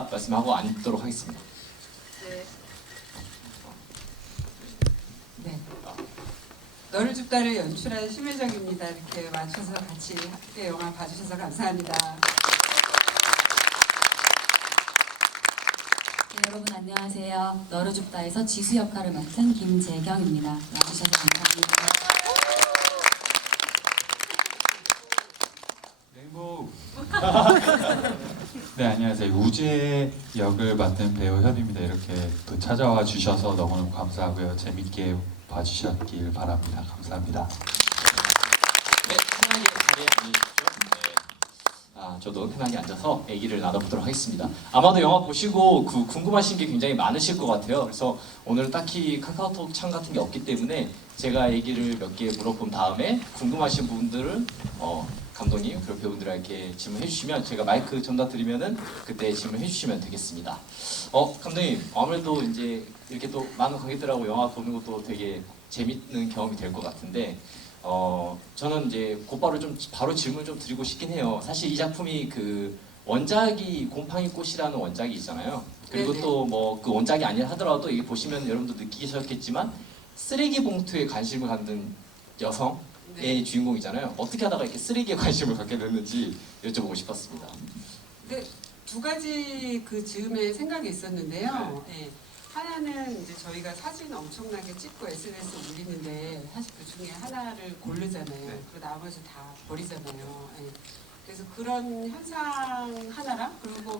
말씀하고 앉도록 하겠습니다. 네. 네. 너를 줍다를 연출한 심혜정입니다. 이렇게 맞춰서 같이 함께 영화 봐주셔서 감사합니다. 네, 여러분 안녕하세요. 너를 줍다에서 지수 역할을 맡은 김재경입니다. 와주셔서 감사합니다. 행복. 네, 안녕하세요. 우재 역을 맡은 배우 현입니다. 이렇게 또 찾아와 주셔서 너무너무 감사하고요. 재밌게 봐주셨길 바랍니다. 감사합니다. 네, 편하게 자리에 앉으십시오. 네. 저도 편하게 앉아서 얘기를 나눠보도록 하겠습니다. 아마도 영화 보시고 궁금하신 게 굉장히 많으실 것 같아요. 그래서 오늘 딱히 카카오톡 창 같은 게 없기 때문에 제가 얘기를 몇 개 물어본 다음에 궁금하신 부분들을 감독님 그리고 배우들에게 질문해 주시면 제가 마이크 전달 드리면은 그때 질문해 주시면 되겠습니다. 감독님 아무래도 이제 이렇게 또 많은 관객들하고 영화 보는 것도 되게 재밌는 경험이 될 것 같은데 저는 이제 곧바로 좀 바로 질문 좀 드리고 싶긴 해요. 사실 이 작품이 그 원작이 곰팡이 꽃이라는 원작이 있잖아요. 그리고 또 뭐 그 원작이 아니라 하더라도 이게 보시면 여러분도 느끼셨겠지만 쓰레기 봉투에 관심을 갖는 여성 의 주인공이잖아요. 어떻게 하다가 이렇게 쓰레기에 관심을 갖게 됐는지 여쭤보고 싶었습니다. 네, 두 가지 그 즈음에 생각이 있었는데요. 네. 하나는 이제 저희가 사진 엄청나게 찍고 SNS에 올리는데 사실 그 중에 하나를 고르잖아요. 그리고 나머지 다 버리잖아요. 네. 그래서 그런 현상 하나랑 그리고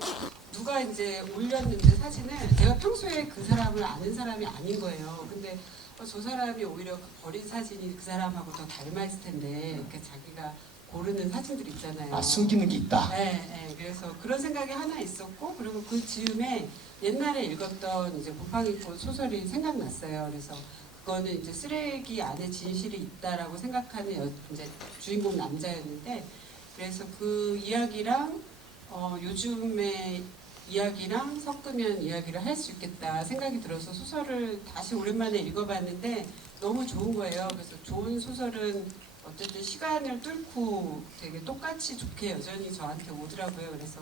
누가 이제 올렸는데 사진을 내가 평소에 그 사람을 아는 사람이 아닌 거예요. 근데 저 사람이 오히려 그 버린 사진이 그 사람하고 더 닮아 있을 텐데 이렇게 자기가 고르는 사진들 있잖아요. 숨기는 게 있다. 네, 그래서 그런 생각이 하나 있었고 그리고 그 즈음에 옛날에 읽었던 이제 곰팡이꽃 소설이 생각났어요. 그래서 그거는 이제 쓰레기 안에 진실이 있다라고 생각하는 이제 주인공 남자였는데 그래서 그 이야기랑 요즘의 이야기랑 섞으면 이야기를 할 수 있겠다 생각이 들어서 소설을 다시 오랜만에 읽어봤는데 너무 좋은 거예요. 그래서 좋은 소설은 어쨌든 시간을 뚫고 되게 똑같이 좋게 여전히 저한테 오더라고요. 그래서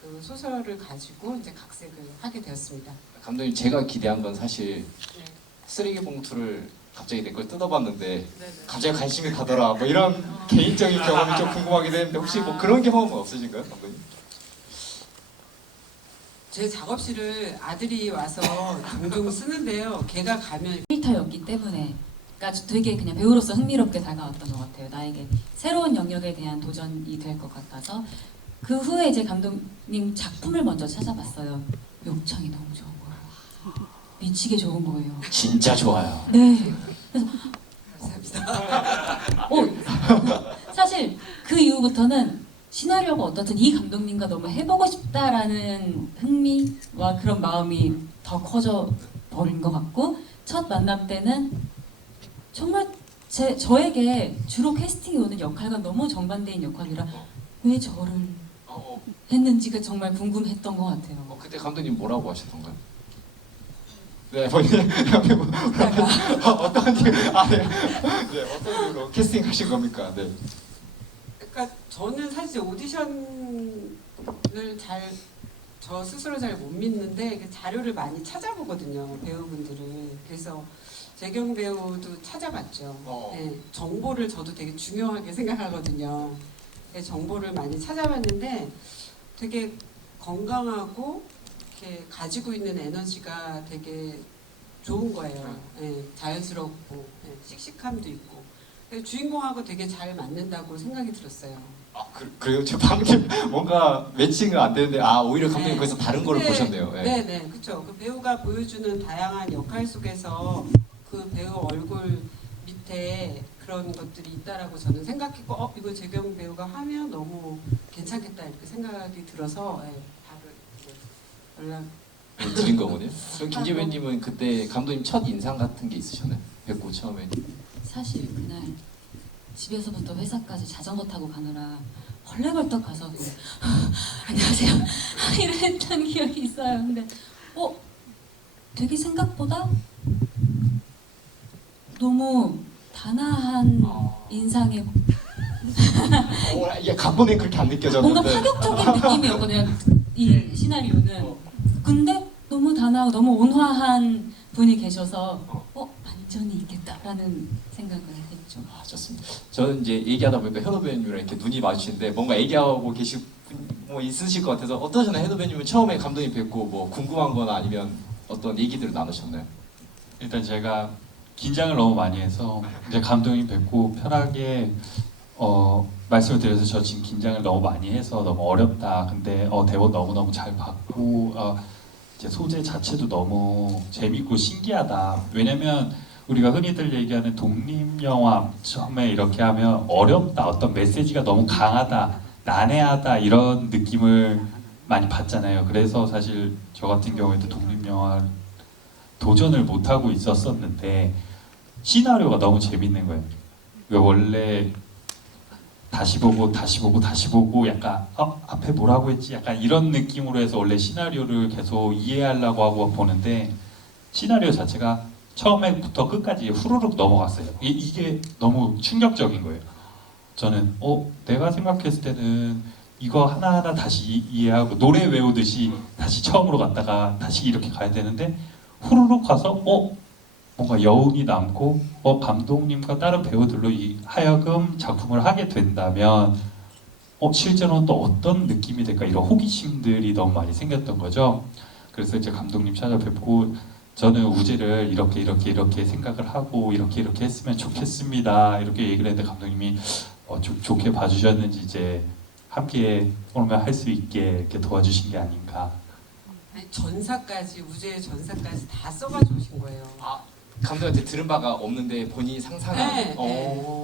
그 소설을 가지고 이제 각색을 하게 되었습니다. 감독님 제가 기대한 건 사실 네. 쓰레기 봉투를 갑자기 내 걸 뜯어봤는데 네네. 갑자기 관심이 가더라. 뭐 이런 개인적인 경험이 좀 궁금하긴 했는데 혹시 뭐 그런 경험은 없으신가요, 감독님? 제 작업실을 아들이 와서 종종 쓰는데요. 걔가 가면 캐릭터였기 때문에 그러니까 되게 그냥 배우로서 흥미롭게 다가왔던 것 같아요. 나에게 새로운 영역에 대한 도전이 될 것 같아서 그 후에 이제 감독님 작품을 먼저 찾아봤어요. 욕창이 너무 좋은 거예요. 미치게 좋은 거예요. 진짜 좋아요. 네. 감사합니다. 사실 그 이후부터는 시나리오가 어떻든 이 감독님과 너무 해보고 싶다라는 흥미와 그런 마음이 더 커져 버린 것 같고 첫 만남 때는 정말 저에게 주로 캐스팅이 오는 역할과 너무 정반대인 역할이라 왜 저를 했는지가 정말 궁금했던 것 같아요. 그때 감독님 뭐라고 하셨던가요? 네, 본인 어떤 이유로 캐스팅 하신 겁니까? 네. 그러니까 저는 사실 오디션을 저 스스로 잘 못 믿는데 자료를 많이 찾아보거든요, 배우분들을. 그래서 재경 배우도 찾아봤죠. 네, 정보를 저도 되게 중요하게 생각하거든요. 네, 정보를 많이 찾아봤는데 되게 건강하고 이렇게 가지고 있는 에너지가 되게 좋은 거예요. 네, 자연스럽고 네, 씩씩함도 있고 주인공하고 되게 잘 맞는다고 생각이 들었어요. 그래요? 저 방금 뭔가 매칭이 안 되는데 오히려 감독님 거기서 다른 거를 보셨네요. 네, 네, 그렇죠. 그 배우가 보여주는 다양한 역할 속에서 그 배우 얼굴 밑에 그런 것들이 있다라고 저는 생각했고 이거 재경 배우가 하면 너무 괜찮겠다 이렇게 생각이 들어서 바로 이제 연락 드린 거군요. 그럼 김재배님은 그때 감독님 첫 인상 같은 게 있으셨나요? 뵙고 처음에. 사실 그날 집에서부터 회사까지 자전거 타고 가느라 벌레벌떡 가서 안녕하세요 이랬던 기억이 있어요. 근데 되게 생각보다 너무 단아한 인상의 이게 각본에 그렇게 안 느껴졌는데 뭔가 파격적인 느낌이었거든요. 이 시나리오는. 근데 너무 단아하고 너무 온화한 분이 계셔서 반전이 있겠다라는 생각을 했죠. 아, 좋습니다. 저는 이제 얘기하다 보니까 현우 배우님이랑 이렇게 눈이 마주치는데 뭔가 얘기하고 계실 뭐 있으실 것 같아서 어떠셨나요? 현우 배우님은 처음에 감독님 뵙고 뭐 궁금한거나 아니면 어떤 얘기들을 나누셨나요? 일단 제가 긴장을 너무 많이 해서 이제 감독님 뵙고 편하게 말씀을 드려서 저 지금 긴장을 너무 많이 해서 너무 어렵다. 근데 대본 너무너무 잘 봤고 이제 소재 자체도 너무 재밌고 신기하다. 왜냐면 우리가 흔히들 얘기하는 독립영화 처음에 이렇게 하면 어렵다. 어떤 메시지가 너무 강하다. 난해하다. 이런 느낌을 많이 받잖아요. 그래서 사실 저 같은 경우에도 독립영화 도전을 못하고 있었었는데 시나리오가 너무 재밌는 거예요. 원래 다시 보고 약간 앞에 뭐라고 했지? 약간 이런 느낌으로 해서 원래 시나리오를 계속 이해하려고 하고 보는데 시나리오 자체가 처음에부터 끝까지 후루룩 넘어갔어요. 이게 너무 충격적인 거예요. 저는 내가 생각했을 때는 이거 하나하나 다시 이해하고 노래 외우듯이 다시 처음으로 갔다가 다시 이렇게 가야 되는데 후루룩 가서 뭔가 여운이 남고 감독님과 다른 배우들로 하여금 작품을 하게 된다면 실제로는 또 어떤 느낌이 될까 이런 호기심들이 너무 많이 생겼던 거죠. 그래서 이제 감독님 찾아뵙고 저는 우재를 이렇게 생각을 하고 이렇게 했으면 좋겠습니다. 이렇게 얘기를 했는데 감독님이 좋게 봐주셨는지 이제 함께 오늘 할 수 있게 이렇게 도와주신 게 아닌가. 전사까지 우주의 전사까지 다 써가지고 오신 거예요. 아, 감독한테 들은 바가 없는데 본인이 상상한. 네.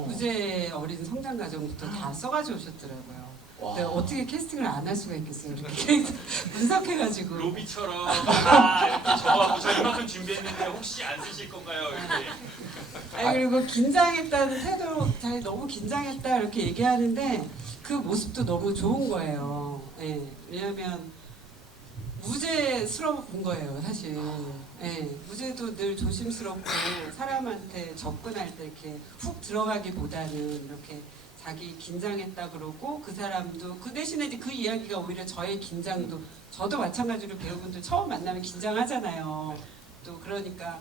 우주의 어린 성장 과정부터 다 써가지고 오셨더라고요. 근데 어떻게 캐스팅을 안 할 수가 있겠어요? 이렇게 분석해가지고. 로비처럼 이렇게 저하고 저 이만큼 준비했는데 혹시 안 쓰실 건가요? 이렇게. 그리고 긴장했다는 태도로 너무 긴장했다 이렇게 얘기하는데 그 모습도 너무 좋은 거예요. 네. 왜냐하면 무죄스러워 본 거예요, 사실. 네. 무죄도 늘 조심스럽고 사람한테 접근할 때 이렇게 훅 들어가기보다는 이렇게 자기 긴장했다 그러고 그 사람도 그 대신에 이제 그 이야기가 오히려 저의 긴장도 저도 마찬가지로 배우분들 처음 만나면 긴장하잖아요. 또 그러니까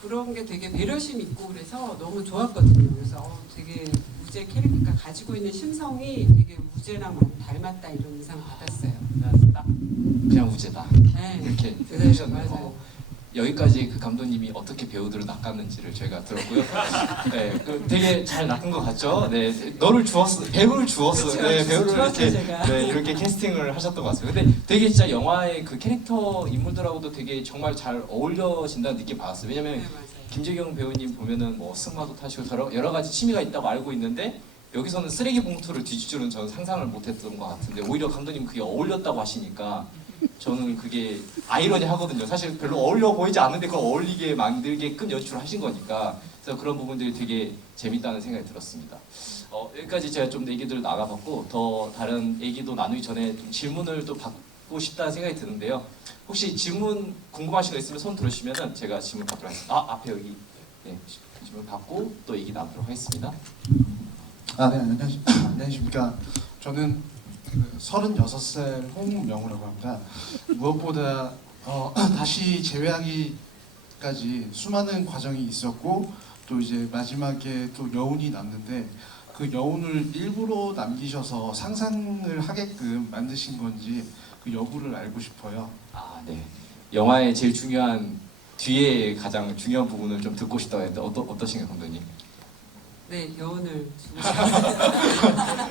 그런 게 되게 배려심 있고 그래서 너무 좋았거든요. 그래서 되게 우재 캐릭터가 가지고 있는 심성이 되게 우재랑 많이 닮았다 이런 인상 받았어요. 딱 그냥 우재다. 네. 이렇게 네, 해주셨네요. 맞아요. 여기까지 그 감독님이 어떻게 배우들을 낚았는지를 저희가 들었고요. 네, 되게 잘 낚은 것 같죠? 네, 배우를 주었어. 그쵸, 네, 배우를 주었죠, 이렇게 제가. 네, 이렇게 캐스팅을 하셨던 것 같습니다. 근데 되게 진짜 영화의 그 캐릭터 인물들하고도 되게 정말 잘 어울려진다는 느낌 받았어요. 왜냐면 네, 맞아요. 김재경 배우님 보면은 뭐 승마도 타시고 여러 가지 취미가 있다고 알고 있는데 여기서는 쓰레기 봉투를 뒤집줄은 저는 상상을 못했던 것 같은데 오히려 감독님 그게 어울렸다고 하시니까 저는 그게 아이러니하거든요. 사실 별로 어울려 보이지 않는데 그걸 어울리게 만들게끔 연출을 하신 거니까 그래서 그런 부분들이 되게 재밌다는 생각이 들었습니다. 여기까지 제가 좀 얘기들을 나가봤고 더 다른 얘기도 나누기 전에 좀 질문을 또 받고 싶다는 생각이 드는데요. 혹시 질문 궁금하신 거 있으면 손 들어주시면은 제가 질문 받도록 하겠습니다. 앞에 여기 네, 질문 받고 또 얘기 나누도록 하겠습니다. 네, 안녕하십니까. 저는 36살 홍명우라고 합니다. 무엇보다 다시 재회하기까지 수많은 과정이 있었고 또 이제 마지막에 또 여운이 남는데 그 여운을 일부러 남기셔서 상상을 하게끔 만드신 건지 그 여부를 알고 싶어요. 아, 네. 영화의 제일 중요한 뒤에 가장 중요한 부분을 좀 듣고 싶다고 했는데 어떠신가요, 감독님? 네, 여운을 주고 싶어요.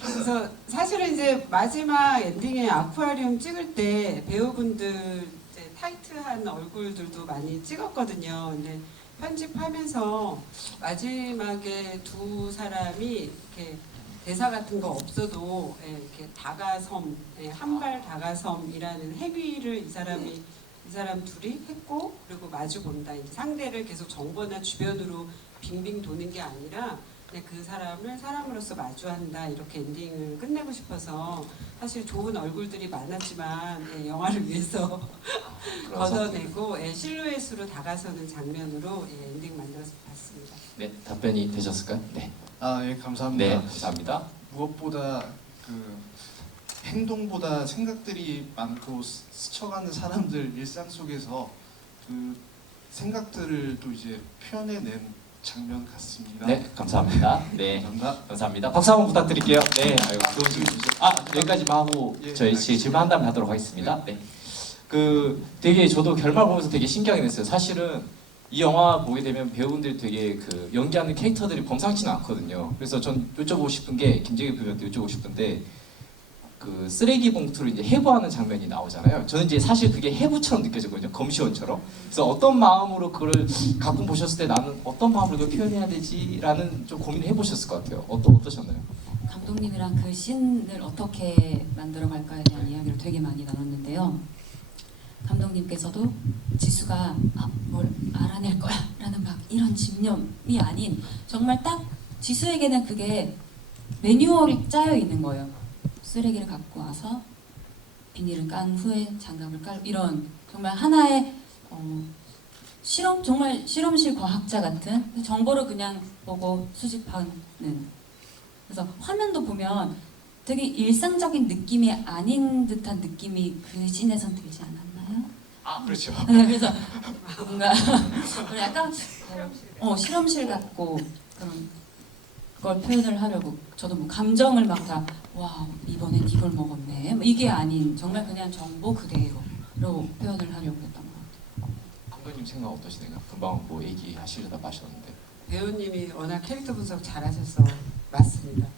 그래서 사실은 이제 마지막 엔딩에 아쿠아리움 찍을 때 배우분들 이제 타이트한 얼굴들도 많이 찍었거든요. 근데 편집하면서 마지막에 두 사람이 이렇게 대사 같은 거 없어도 이렇게 다가섬, 한발 다가섬이라는 행위를 이 사람 둘이 했고 그리고 마주 본다. 이제 상대를 계속 정보나 주변으로 빙빙 도는 게 아니라 그냥 그 사람을 사람으로서 마주한다 이렇게 엔딩을 끝내고 싶어서 사실 좋은 얼굴들이 많았지만 영화를 위해서 걷어내고 실루엣으로 다가서는 장면으로 엔딩 만들어서 봤습니다. 네, 답변이 되셨을까요? 네. 예, 감사합니다. 네, 감사합니다. 무엇보다 그 행동보다 생각들이 많고 스쳐가는 사람들 일상 속에서 그 생각들을 또 이제 표현해낸 장면 같습니다. 네, 감사합니다. 네, 감사합니다. 감사합니다. 박수 한번 부탁드릴게요. 네, 아유, 좋은 질문 주셔서. 여기까지만 하고 예, 저희 알겠습니다. 질문 한 다음에 하도록 하겠습니다. 네. 그 되게 저도 결말 보면서 되게 신기하게 됐어요. 사실은 이 영화 보게 되면 배우분들이 되게 그 연기하는 캐릭터들이 범상치는 않거든요. 그래서 전 여쭤보고 싶은 게 김재규 배우한테 여쭤보고 싶은데 그 쓰레기 봉투를 이제 해부하는 장면이 나오잖아요. 저는 이제 사실 그게 해부처럼 느껴졌거든요. 검시원처럼. 그래서 어떤 마음으로 그걸 가끔 보셨을 때 나는 어떤 마음으로 이걸 표현해야 되지라는 좀 고민을 해보셨을 것 같아요. 어떠셨나요? 감독님이랑 그 씬을 어떻게 만들어 갈까에 대한 이야기를 되게 많이 나눴는데요. 감독님께서도 지수가 뭘 알아낼 거야 라는 막 이런 집념이 아닌 정말 딱 지수에게는 그게 매뉴얼이 짜여 있는 거예요. 쓰레기를 갖고 와서 비닐을 깐 후에 장갑을 깔고 이런 정말 하나의 정말 실험실 과학자 같은 정보를 그냥 보고 수집하는. 그래서 화면도 보면 되게 일상적인 느낌이 아닌 듯한 느낌이 그 씬에선 들지 않았나요? 그렇죠. 네, 그래서 뭔가 약간 실험실 같고 그걸 표현을 하려고 저도 뭐 감정을 막 다 와 이번엔 이걸 먹었네 뭐 이게 아닌 정말 그냥 정보 그대로로 표현을 하려고 했던 것 같아요. 감독님 생각 어떠시나요? 금방 뭐 얘기하시려다 마셨는데. 배우님이 워낙 캐릭터 분석 잘하셔서 맞습니다.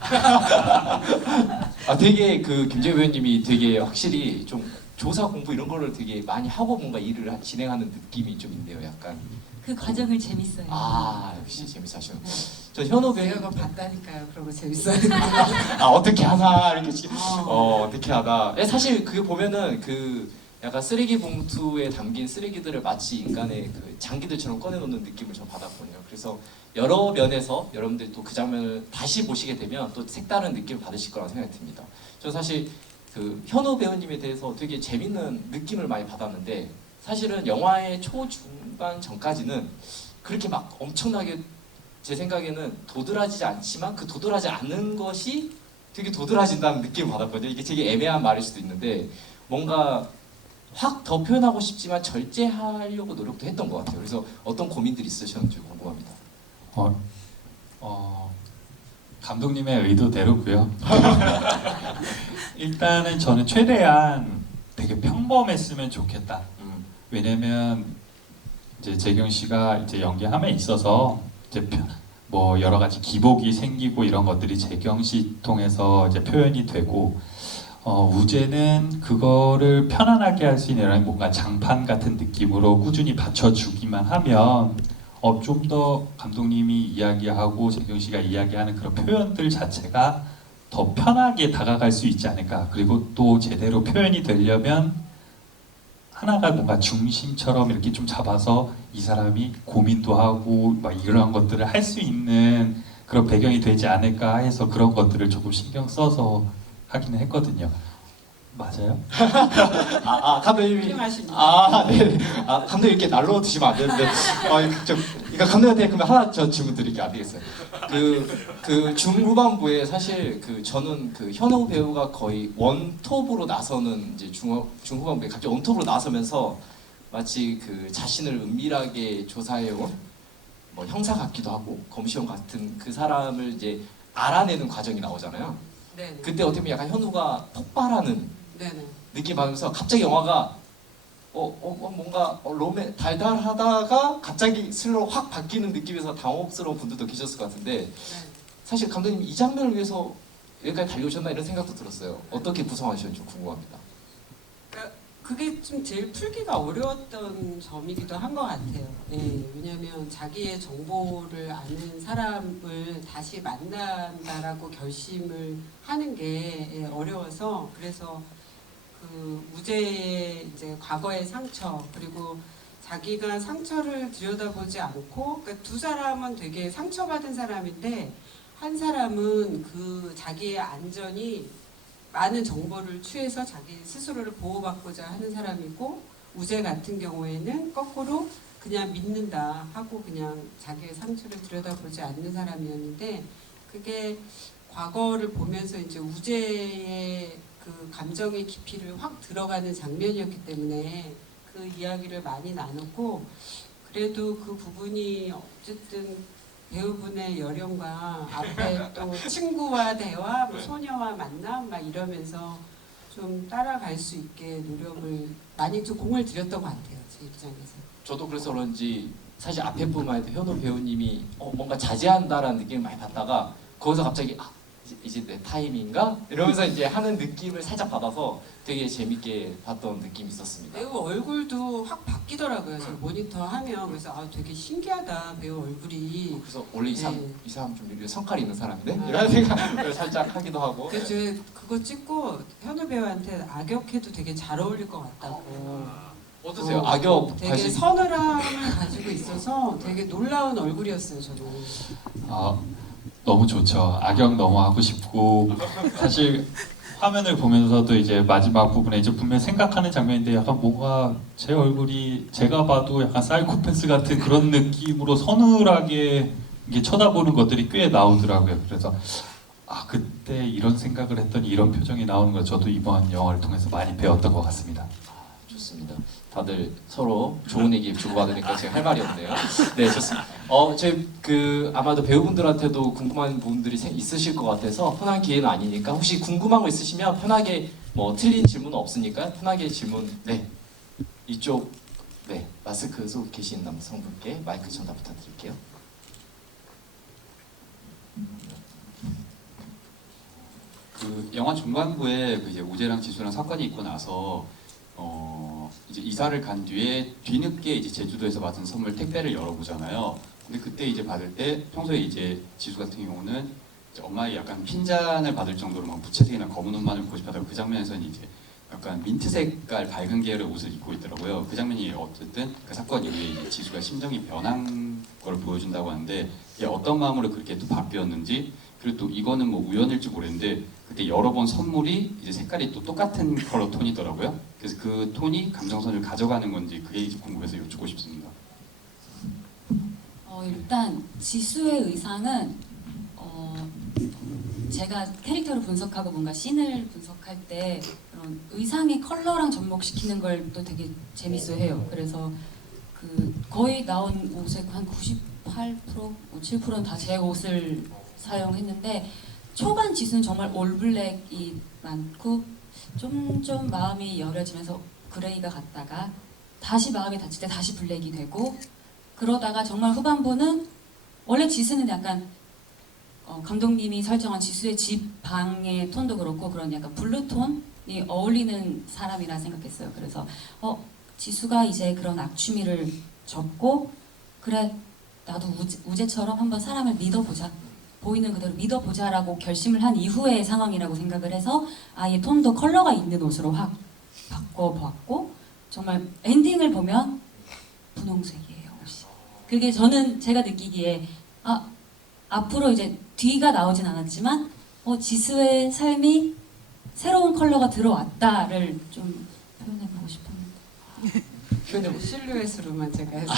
되게 그 김재규 배우님이 되게 확실히 좀 조사 공부 이런 거를 되게 많이 하고 뭔가 일을 진행하는 느낌이 좀 있네요. 약간. 그 과정을 재밌어요. 역시 재밌어 하시는. 저 현호 배우 제가 그거 봤다니까요. 그러고 재밌어요. 어떻게 하나 이렇게 지금 어떻게 하다. 사실 그게 보면은 그 약간 쓰레기 봉투에 담긴 쓰레기들을 마치 인간의 그 장기들처럼 꺼내놓는 느낌을 저 받았거든요. 그래서 여러 면에서 여러분들이 또 그 장면을 다시 보시게 되면 또 색다른 느낌을 받으실 거라고 생각이 듭니다. 저 사실 그 현우 배우님에 대해서 되게 재밌는 느낌을 많이 받았는데 사실은 영화의 초중반 전까지는 그렇게 막 엄청나게 제 생각에는 도드라지지 않지만 그 도드라지 않는 것이 되게 도드라진다는 느낌을 받았거든요. 이게 되게 애매한 말일 수도 있는데 뭔가 확 더 표현하고 싶지만 절제하려고 노력도 했던 것 같아요. 그래서 어떤 고민들이 있으셨는지 궁금합니다. 감독님의 의도대로고요. 일단은 저는 최대한 되게 평범했으면 좋겠다. 왜냐면 이제 재경 씨가 이제 연기함에 있어서 이제 뭐 여러 가지 기복이 생기고 이런 것들이 재경 씨 통해서 이제 표현이 되고 우재는 그거를 편안하게 할 수 있는 뭔가 장판 같은 느낌으로 꾸준히 받쳐주기만 하면 좀 더 감독님이 이야기하고 재경 씨가 이야기하는 그런 표현들 자체가 더 편하게 다가갈 수 있지 않을까. 그리고 또 제대로 표현이 되려면 하나가 뭔가 중심처럼 이렇게 좀 잡아서 이 사람이 고민도 하고 막 이런 것들을 할 수 있는 그런 배경이 되지 않을까 해서 그런 것들을 조금 신경 써서 하기는 했거든요. 맞아요? 감독님이 훌륭하십니다. 네. 감독님 이렇게 날로 드시면 안 되는데 그러니까 감독님한테 그러면 하나 저 질문 드릴게요. 안 되겠어요. 그 중후반부에 사실 저는 그 현우 배우가 거의 원톱으로 나서는 이제 중후반부에 갑자기 원톱으로 나서면서 마치 그 자신을 은밀하게 조사해온 뭐 형사 같기도 하고 검시원 같은 그 사람을 이제 알아내는 과정이 나오잖아요. 네네. 그때 어떻게 보면 약간 현우가 폭발하는 네네. 느낌 받으면서 갑자기 영화가 뭔가 달달하다가 갑자기 슬로 확 바뀌는 느낌에서 당혹스러운 분들도 계셨을 것 같은데 네. 사실 감독님 이 장면을 위해서 여기까지 달려오셨나 이런 생각도 들었어요. 어떻게 구성하셨는지 궁금합니다. 그러니까 그게 좀 제일 풀기가 어려웠던 점이기도 한 것 같아요. 네, 왜냐하면 자기의 정보를 아는 사람을 다시 만난다라고 결심을 하는 게 어려워서 그래서 그 우재의 이제 과거의 상처 그리고 자기가 상처를 들여다보지 않고 그러니까 두 사람은 되게 상처받은 사람인데 한 사람은 그 자기의 안전이 많은 정보를 취해서 자기 스스로를 보호받고자 하는 사람이고 우재 같은 경우에는 거꾸로 그냥 믿는다 하고 그냥 자기의 상처를 들여다보지 않는 사람이었는데 그게 과거를 보면서 이제 우재의 그 감정의 깊이를 확 들어가는 장면이었기 때문에 그 이야기를 많이 나눴고 그래도 그 부분이 어쨌든 배우분의 여령과 앞에 또 친구와 대화, 뭐 소녀와 만남 막 이러면서 좀 따라갈 수 있게 노력을 많이 좀 공을 들였던 것 같아요. 제 입장에서. 저도 그래서 그런지 사실 앞에 부분만 해도 현우 배우님이 뭔가 자제한다라는 느낌을 많이 받다가 거기서 갑자기 이제 내 타임인가? 이러면서 이제 하는 느낌을 살짝 받아서 되게 재밌게 봤던 느낌이 있었습니다. 배우 얼굴도 확 바뀌더라고요. 저 모니터 하면 그래서 되게 신기하다 배우 얼굴이. 그래서 원래 이 사람 네. 이 사람 좀 이렇게 성깔이 있는 사람인데 아. 이런 생각을 살짝 하기도 하고. 그래서 그거 찍고 현우 배우한테 악역해도 되게 잘 어울릴 것 같다고. 어떠세요? 악역 되게 관심? 서늘함을 가지고 있어서 되게 놀라운 얼굴이었어요 저는. 아, 너무 좋죠. 악역 너무 하고 싶고 사실 화면을 보면서도 이제 마지막 부분에 이제 분명 생각하는 장면인데 약간 뭔가 제 얼굴이 제가 봐도 약간 사이코패스 같은 그런 느낌으로 서늘하게 이게 쳐다보는 것들이 꽤 나오더라고요. 그래서 그때 이런 생각을 했더니 이런 표정이 나오는 걸 저도 이번 영화를 통해서 많이 배웠던 것 같습니다. 좋습니다. 다들 서로 좋은 얘기 주고받으니까 제가 할 말이 없네요. 네, 좋습니다. 저희 아마도 배우분들한테도 궁금한 부분들이 있으실 것 같아서 편한 기회는 아니니까 혹시 궁금한 거 있으시면 편하게 뭐 틀린 질문은 없으니까 편하게 질문 이쪽 마스크 쓰고 계신 남성분께 마이크 전달 부탁드릴게요. 그 영화 중반부에 그 이제 우재랑 지수랑 사건이 있고 나서 이제 이사를 간 뒤에 뒤늦게 이제 제주도에서 받은 선물 택배를 열어보잖아요. 근데 그때 이제 받을 때 평소에 이제 지수 같은 경우는 이제 엄마의 약간 핀잔을 받을 정도로 막 무채색이나 검은 옷만을 입고 싶어서 그 장면에서는 이제 약간 민트 색깔 밝은 계열의 옷을 입고 있더라고요. 그 장면이 어쨌든 그 사건 이후에 이제 지수가 심정이 변한 걸 보여준다고 하는데 이게 어떤 마음으로 그렇게 또 바뀌었는지 그리고 또 이거는 뭐 우연일지 모르겠는데 그때 여러 번 선물이 이제 색깔이 또 똑같은 컬러 톤이더라고요. 그래서 그 톤이 감정선을 가져가는 건지 그게 이제 궁금해서 여쭙고 싶습니다. 일단 지수의 의상은 제가 캐릭터를 분석하고 뭔가 씬을 분석할 때 그런 의상의 컬러랑 접목시키는 걸 또 되게 재밌어해요. 그래서 그 거의 나온 옷의 한 98%, 7%는 다 제 옷을 사용했는데 초반 지수는 정말 올블랙이 많고 좀 마음이 여려지면서 그레이가 갔다가 다시 마음이 닫힐 때 다시 블랙이 되고 그러다가 정말 후반부는 원래 지수는 약간 감독님이 설정한 지수의 집 방의 톤도 그렇고 그런 약간 블루톤이 어울리는 사람이라 생각했어요. 그래서 지수가 이제 그런 악취미를 접고 그래 나도 우재처럼 한번 사람을 믿어보자. 보이는 그대로 믿어보자라고 결심을 한 이후의 상황이라고 생각을 해서 아예 톤도 컬러가 있는 옷으로 확 바꿔봤고 정말 엔딩을 보면 분홍색이에요 옷이. 그게 제가 느끼기에 앞으로 이제 뒤가 나오진 않았지만 지수의 삶이 새로운 컬러가 들어왔다를 좀 표현해보고 싶었는데 실루엣으로만 제가 해서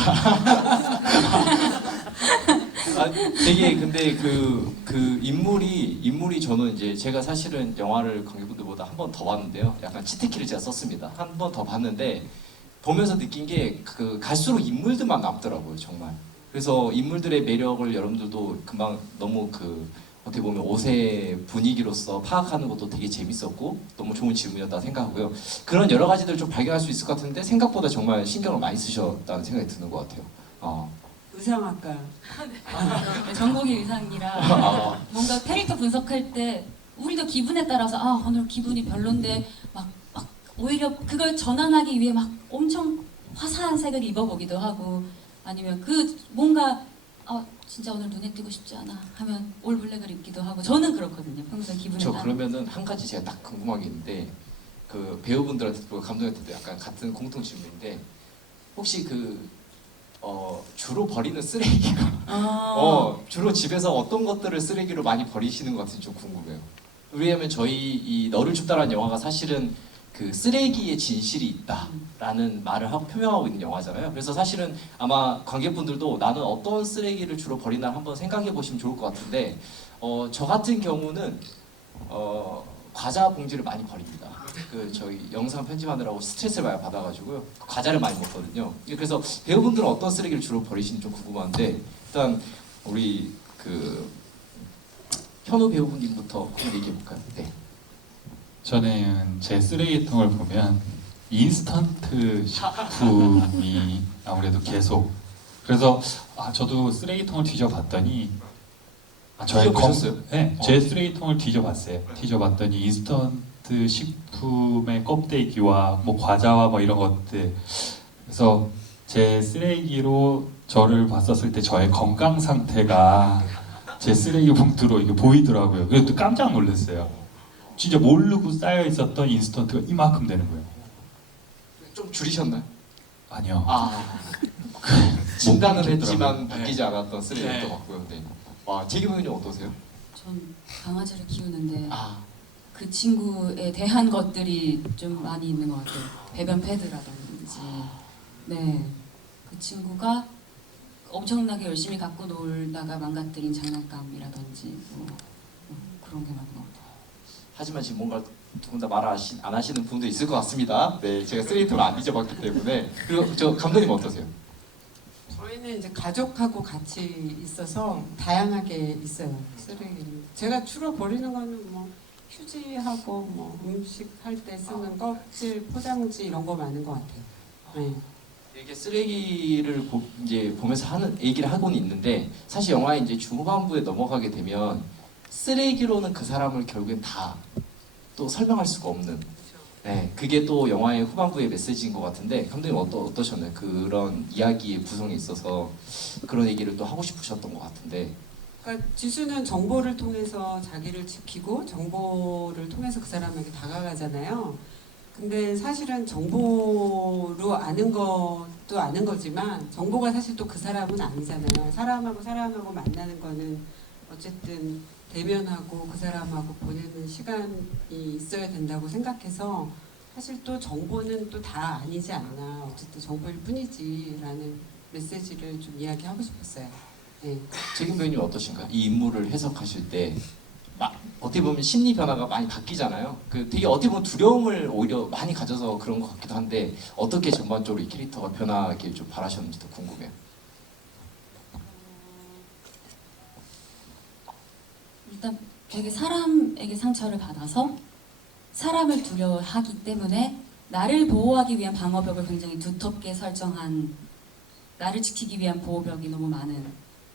되게 근데 그 인물이 저는 이제 제가 사실은 영화를 관객분들보다 한 번 더 봤는데요. 약간 치트키를 제가 썼습니다. 한 번 더 봤는데 보면서 느낀 게 갈수록 인물들만 남더라고요, 정말. 그래서 인물들의 매력을 여러분들도 금방 너무 어떻게 보면 옷의 분위기로서 파악하는 것도 되게 재밌었고 너무 좋은 질문이었다 생각하고요. 그런 여러 가지들을 좀 발견할 수 있을 것 같은데 생각보다 정말 신경을 많이 쓰셨다는 생각이 드는 것 같아요. 의상학과 전공이 의상이라 뭔가 캐릭터 분석할 때 우리도 기분에 따라서 오늘 기분이 별론데 막 오히려 그걸 전환하기 위해 막 엄청 화사한 색을 입어보기도 하고 아니면 뭔가 진짜 오늘 눈에 띄고 싶지 않아 하면 올 블랙을 입기도 하고 저는 그렇거든요. 평소에 기분에 따라. 그러면은 한 가지 제가 딱 궁금한 게 있는데 배우분들한테도 감독님한테도 약간 같은 공통 질문인데 혹시 주로 버리는 쓰레기가 주로 집에서 어떤 것들을 쓰레기로 많이 버리시는 것 같은지 좀 궁금해요. 왜냐하면 저희 이 너를 춥다라는 영화가 사실은 쓰레기의 진실이 있다라는 말을 표명하고 있는 영화잖아요. 그래서 사실은 아마 관객분들도 나는 어떤 쓰레기를 주로 버리나 한번 생각해 보시면 좋을 것 같은데 저 같은 경우는 과자 봉지를 많이 버립니다. 그 저희 영상 편집하느라고 스트레스를 많이 받아가지고요. 과자를 많이 먹거든요. 그래서 배우분들은 어떤 쓰레기를 주로 버리시는지 좀 궁금한데 일단 우리 그 현우 배우분님부터 한번 얘기해 볼까요? 네. 저는 제 쓰레기통을 보면 인스턴트 식품이 아무래도 계속 그래서 저도 쓰레기통을 뒤져봤더니 뒤져보셨어요? 네, 제 쓰레기통을 뒤져봤어요. 뒤져봤더니 인스턴트 식품의 껍데기와 뭐 과자와 뭐 이런 것들 그래서 제 쓰레기로 저를 봤었을 때 저의 건강 상태가 제 쓰레기 봉투로 이게 보이더라고요. 그래서 또 깜짝 놀랐어요. 진짜 모르고 쌓여 있었던 인스턴트가 이만큼 되는 거예요. 좀 줄이셨나요? 아니요. 진단은 못 했지만 바뀌더라고요. 바뀌지 않았던 쓰레기였던 네. 것 같고요. 네. 와, 재기부님 어떠세요? 전 강아지를 키우는데 아, 그 친구에 대한 것들이 좀 많이 있는 것 같아요. 배변 패드라든지, 네, 그 친구가 엄청나게 열심히 갖고 놀다가 망가뜨린 장난감이라든지 그런 게 많은 것 같아요. 하지만 지금 뭔가 두 분 다 말 안 하시는 분도 있을 것 같습니다. 네, 제가 쓰레기통을 안 뒤져봤기 때문에. 그리고 저 감독님 어떠세요? 저희는 이제 가족하고 같이 있어서 다양하게 있어요. 쓰레기는. 제가 주로 버리는 거는 뭐 휴지하고 뭐 음식 할 때 쓰는 껍질, 포장지 이런 거 많은 것 같아요. 네. 이게 쓰레기를 이제 보면서 하는 얘기를 하고는 있는데 사실 영화의 이제 중후반부에 넘어가게 되면 쓰레기로는 그 사람을 결국엔 다 또 설명할 수가 없는. 네, 그게 또 영화의 후반부의 메시지인 것 같은데 감독님 어떠셨나요? 그런 이야기의 구성에 있어서 그런 얘기를 또 하고 싶으셨던 것 같은데. 그러니까 지수는 정보를 통해서 자기를 지키고 정보를 통해서 그 사람에게 다가가잖아요. 근데 사실은 정보로 아는 것도 아는 거지만 정보가 사실 또 그 사람은 아니잖아요. 사람하고 만나는 거는 어쨌든 대면하고 그 사람하고 보내는 시간이 있어야 된다고 생각해서 사실 또 정보는 또 다 아니지 않나. 어쨌든 정보일 뿐이지라는 메시지를 좀 이야기하고 싶었어요. 네. 최근 배우님 어떠신가요? 이 인물을 해석하실 때 어떻게 보면 심리 변화가 많이 바뀌잖아요. 그 되게 어떻게 보면 두려움을 오히려 많이 가져서 그런 것 같기도 한데 어떻게 전반적으로 이 캐릭터가 변하길 좀 바라셨는지도 궁금해요. 일단 되게 사람에게 상처를 받아서 사람을 두려워하기 때문에 나를 보호하기 위한 방어벽을 굉장히 두텁게 설정한 나를 지키기 위한 보호벽이 너무 많은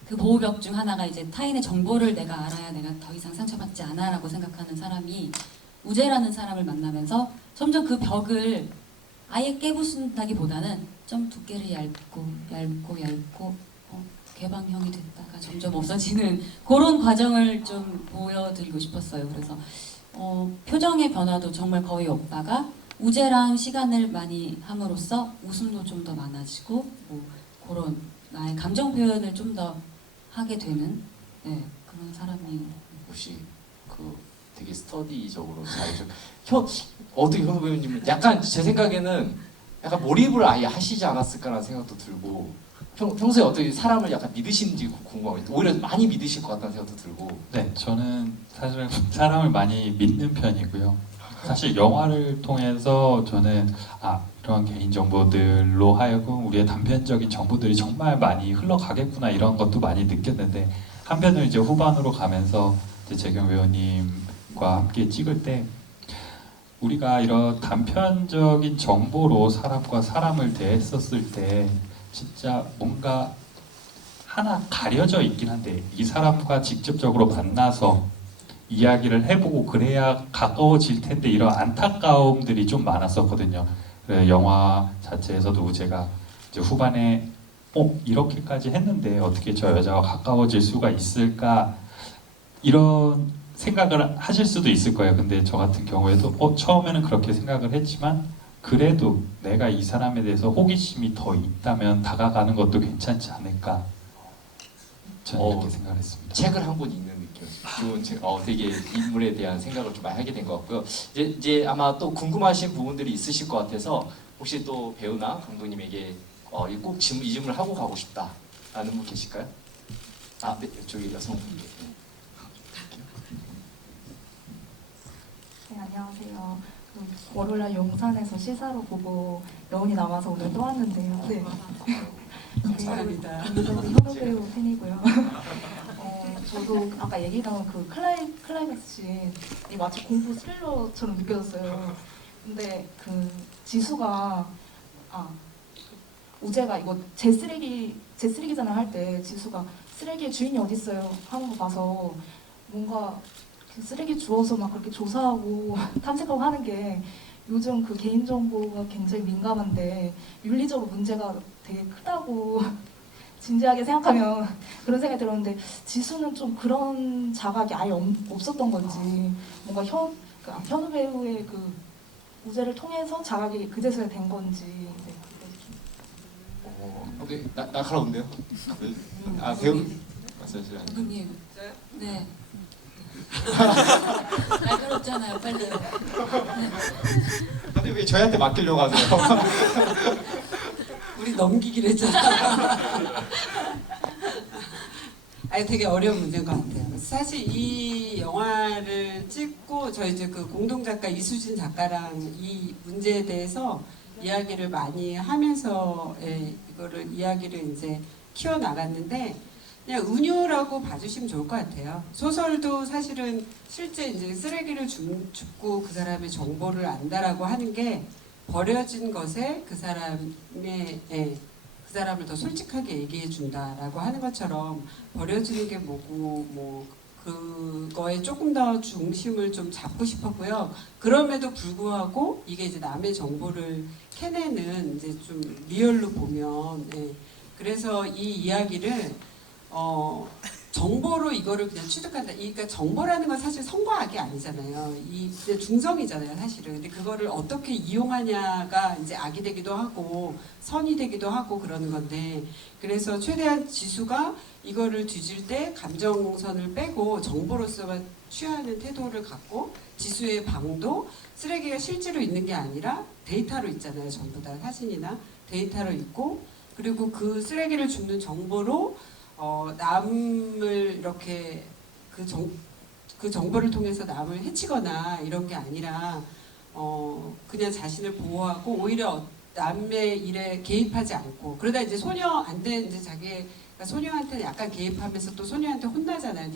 그 보호벽 중 하나가 이제 타인의 정보를 내가 알아야 내가 더 이상 상처받지 않아라고 생각하는 사람이 우재라는 사람을 만나면서 점점 그 벽을 아예 깨부순다기보다는 좀 두께를 얇고 개방형이 됐다가 점점 없어지는 그런 과정을 좀 보여드리고 싶었어요. 그래서 표정의 변화도 정말 거의 없다가 우재랑 시간을 많이 함으로써 웃음도 좀 더 많아지고 뭐 그런 나의 감정 표현을 좀 더 하게 되는 그런 사람이. 혹시 그 되게 스터디적으로 어떻게 현우 배우님은 약간 제 생각에는 약간 몰입을 아예 하시지 않았을까라는 생각도 들고 평소에 어떻게 사람을 약간 믿으시는지 궁금합니다. 오히려 많이 믿으실 것 같다는 생각도 들고. 네, 저는 사실은 사람을 많이 믿는 편이고요. 사실 영화를 통해서 저는 이런 개인 정보들로 하여금 우리의 단편적인 정보들이 정말 많이 흘러가겠구나 이런 것도 많이 느꼈는데 한편으로 이제 후반으로 가면서 이제 재경 배우님과 함께 찍을 때 우리가 이런 단편적인 정보로 사람과 사람을 대했었을 때 진짜 뭔가 하나 가려져 있긴 한데 이 사람과 직접적으로 만나서 이야기를 해보고 그래야 가까워질 텐데 이런 안타까움들이 좀 많았었거든요. 영화 자체에서도 제가 이제 후반에 이렇게까지 했는데 어떻게 저 여자와 가까워질 수가 있을까 이런 생각을 하실 수도 있을 거예요. 근데 저 같은 경우에도 처음에는 그렇게 생각을 했지만 그래도 내가 이 사람에 대해서 호기심이 더 있다면 다가가는 것도 괜찮지 않을까 저는 이렇게 생각을 했습니다. 책을 한 권 읽는 느낌이었어요. 좋은 책. 되게 인물에 대한 생각을 좀 많이 하게 된 것 같고요. 이제 아마 또 궁금하신 부분들이 있으실 것 같아서 혹시 또 배우나 감독님에게 꼭 이 질문을 하고 가고 싶다라는 분 계실까요? 네, 저기 여성분께. 네, 안녕하세요. 월요일날 용산에서 시사로 보고 여운이 남아서 오늘 또 왔는데요. 네. 감사합니다. 개인적으로 현우 배우 팬이고요. 저도 아까 얘기 나온 그 클라이맥스 씬이 마치 공포 스릴러처럼 느껴졌어요. 근데 그 지수가 우재가 이거 제 쓰레기잖아 할 때 지수가 쓰레기의 주인이 어딨어요 하는 거 봐서 뭔가 그 쓰레기 주워서 막 그렇게 조사하고 탐색하고 하는 게 요즘 그 개인정보가 굉장히 민감한데 윤리적으로 문제가 되게 크다고 진지하게 생각하면 그런 생각이 들었는데 지수는 좀 그런 자각이 아예 없었던 건지 뭔가 현우 배우의 그 우재를 통해서 자각이 그제서야 된 건지 네, 네, 날카로운데요? 아 배우 맞으시죠? 감독님. 네. 날카롭잖아요. 빨리요. 근데 왜 저희한테 맡기려고 하세요? 우리 넘기기로 했잖아. 아니 되게 어려운 문제인 것 같아요. 사실 이 영화를 찍고 저희 이제 그 공동 작가 이수진 작가랑 이 문제에 대해서 이야기를 많이 하면서 이거를 이야기를 이제 키워 나갔는데 그냥 은유라고 봐주시면 좋을 것 같아요. 소설도 사실은 실제 이제 쓰레기를 줍고 그 사람의 정보를 안다라고 하는 게 버려진 것에 그 사람을 더 솔직하게 얘기해 준다라고 하는 것처럼 버려지는 게 뭐고 뭐 그거에 조금 더 중심을 좀 잡고 싶었고요. 그럼에도 불구하고 이게 이제 남의 정보를 캐내는 이제 좀 리얼로 보면 그래서 이 이야기를 정보로 이거를 그냥 취득한다. 그러니까 정보라는 건 사실 선과 악이 아니잖아요. 이 중성이잖아요, 사실은. 근데 그거를 어떻게 이용하냐가 이제 악이 되기도 하고 선이 되기도 하고 그러는 건데, 그래서 최대한 지수가 이거를 뒤질 때 감정선을 빼고 정보로서만 취하는 태도를 갖고, 지수의 방도 쓰레기가 실제로 있는 게 아니라 데이터로 있잖아요. 전부 다 사진이나 데이터로 있고, 그리고 그 쓰레기를 줍는 정보로 남을 이렇게 그 정보를 통해서 남을 해치거나 이런 게 아니라 그냥 자신을 보호하고 오히려 남의 일에 개입하지 않고, 그러다 이제 소녀한테 이제 자기가 소녀한테 약간 개입하면서 또 소녀한테 혼나잖아요.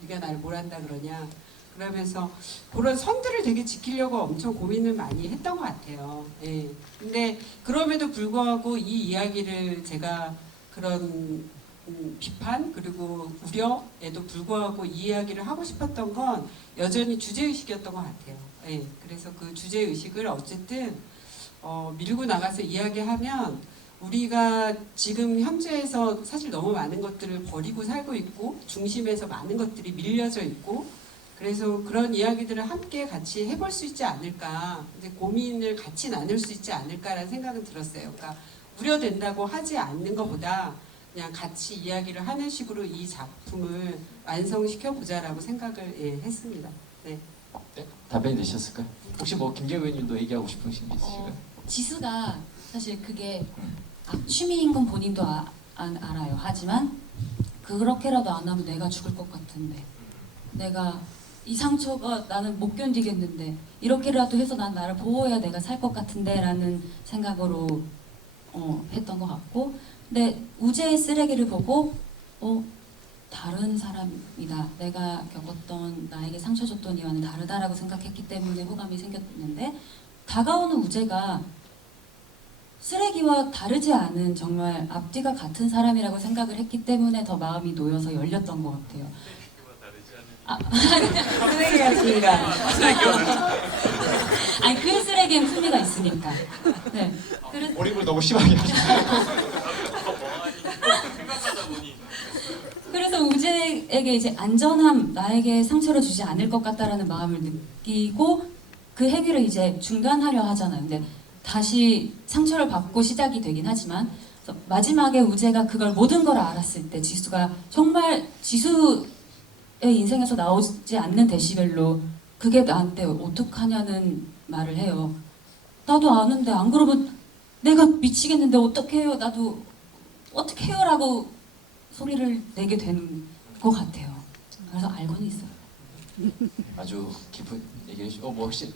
네가 나를 뭘 한다 그러냐. 그러면서 그런 선들을 되게 지키려고 엄청 고민을 많이 했던 것 같아요. 예. 근데 그럼에도 불구하고 이 이야기를 제가 그런 비판 그리고 우려에도 불구하고 이 이야기를 하고 싶었던 건 여전히 주제의식이었던 것 같아요. 예, 그래서 그 주제의식을 어쨌든 밀고 나가서 이야기하면 우리가 지금 현재에서 사실 너무 많은 것들을 버리고 살고 있고 중심에서 많은 것들이 밀려져 있고, 그래서 그런 이야기들을 함께 같이 해볼 수 있지 않을까, 이제 고민을 같이 나눌 수 있지 않을까라는 생각은 들었어요. 그러니까 우려된다고 하지 않는 것보다 그냥 같이 이야기를 하는 식으로 이 작품을 완성시켜 보자라고 생각을 했습니다. 네. 네? 답변이 되셨을까요? 혹시 뭐 김재우 의원님도 얘기하고 싶으신 게 있으실까요? 지수가 사실 그게 취미인 건 본인도 알아요. 하지만 그렇게라도 안 하면 내가 죽을 것 같은데, 내가 이 상처가 나는 못 견디겠는데 이렇게라도 해서 난 나를 보호해야 내가 살 것 같은데 라는 생각으로 했던 것 같고, 근데 우재의 쓰레기를 보고 다른 사람이다, 내가 겪었던 나에게 상처 줬던 이와는 다르다라고 생각했기 때문에 호감이 생겼는데, 다가오는 우재가 쓰레기와 다르지 않은 정말 앞뒤가 같은 사람이라고 생각을 했기 때문에 더 마음이 놓여서 열렸던 것 같아요. 쓰레기였습니다. 아니 그 쓰레기엔 품위가 있으니까. 네. 그래서 몰입을 너무 심하게 하시네요. 생각하다 보니 그래서 우재에게 이제 안전함, 나에게 상처를 주지 않을 것 같다라는 마음을 느끼고 그 행위를 이제 중단하려 하잖아요. 근데 다시 상처를 받고 시작이 되긴 하지만, 그래서 마지막에 우재가 그걸 모든 걸 알았을 때 지수가 정말 지수의 인생에서 나오지 않는 데시벨로 그게 나한테 어떡하냐는 말을 해요. 나도 아는데 안 그러면 내가 미치겠는데 어떡해요. 나도 어떡해요 라고 소리를 내게 되는 것 같아요. 그래서 알고는 있어요. 아주 깊은 얘기해 주시고 뭐 혹시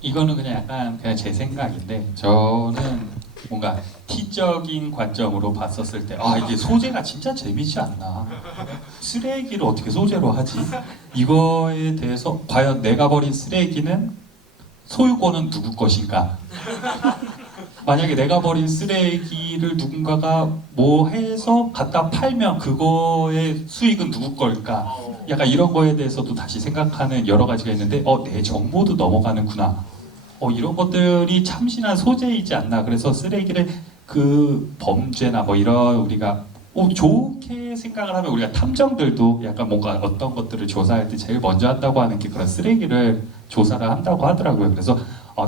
이거는 그냥 약간 그냥 제 생각인데 저는 뭔가 T적인 관점으로 봤었을 때 아 이게 소재가 진짜 재밌지 않나 쓰레기를 어떻게 소재로 하지 이거에 대해서 과연 내가 버린 쓰레기는 소유권은 누구 것인가 만약에 내가 버린 쓰레기를 누군가가 뭐 해서 갖다 팔면 그거의 수익은 누구 걸까 약간 이런 거에 대해서도 다시 생각하는 여러 가지가 있는데 내 정보도 넘어가는구나 이런 것들이 참신한 소재이지 않나 그래서 쓰레기를 그 범죄나 뭐 이런 우리가 좋게 생각을 하면 우리가 탐정들도 약간 뭔가 어떤 것들을 조사할 때 제일 먼저 한다고 하는 게 그런 쓰레기를 조사를 한다고 하더라고요. 그래서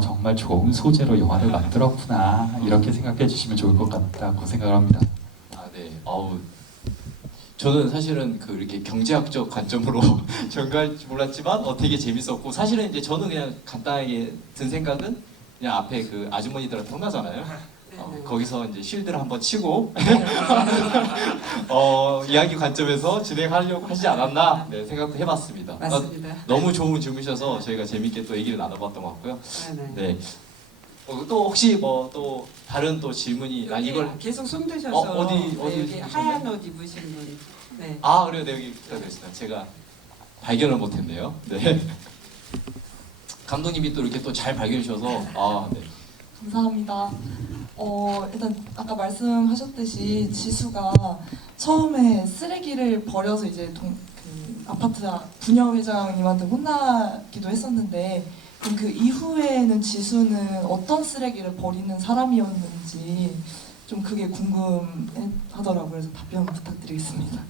정말 좋은 소재로 영화를 만들었구나 이렇게 생각해 주시면 좋을 것 같다고 생각을 합니다. 아 네. 저는 사실은 그 이렇게 경제학적 관점으로 전갈 줄 몰랐지만 되게 재밌었고 사실은 이제 저는 그냥 간단하게 든 생각은 그냥 앞에 그 아주머니들한테 혼나잖아요. 거기서 이제 쉴드를 한번 치고 이야기 관점에서 진행하려고 하지 않았나 네, 생각도 해봤습니다. 맞습니다. 너무 좋은 질문이셔서 저희가 재밌게 또 얘기를 나눠봤던 것 같고요. 네네. 네. 또 혹시 뭐 또 다른 또 질문이 이걸 계속 손드셔서 어디 여기 하얀 옷 입으신 분. 네. 그래요. 네, 여기 부탁드리겠습니다. 제가 발견을 못했네요. 네. 감독님이 또 이렇게 또 잘 발견해 주셔서 네. 감사합니다. 일단 아까 말씀하셨듯이 지수가 처음에 쓰레기를 버려서 이제 아파트 부녀회장님한테 혼나기도 했었는데 그럼 그 이후에는 지수는 어떤 쓰레기를 버리는 사람이었는지 좀 그게 궁금하더라고요. 그래서 답변 부탁드리겠습니다.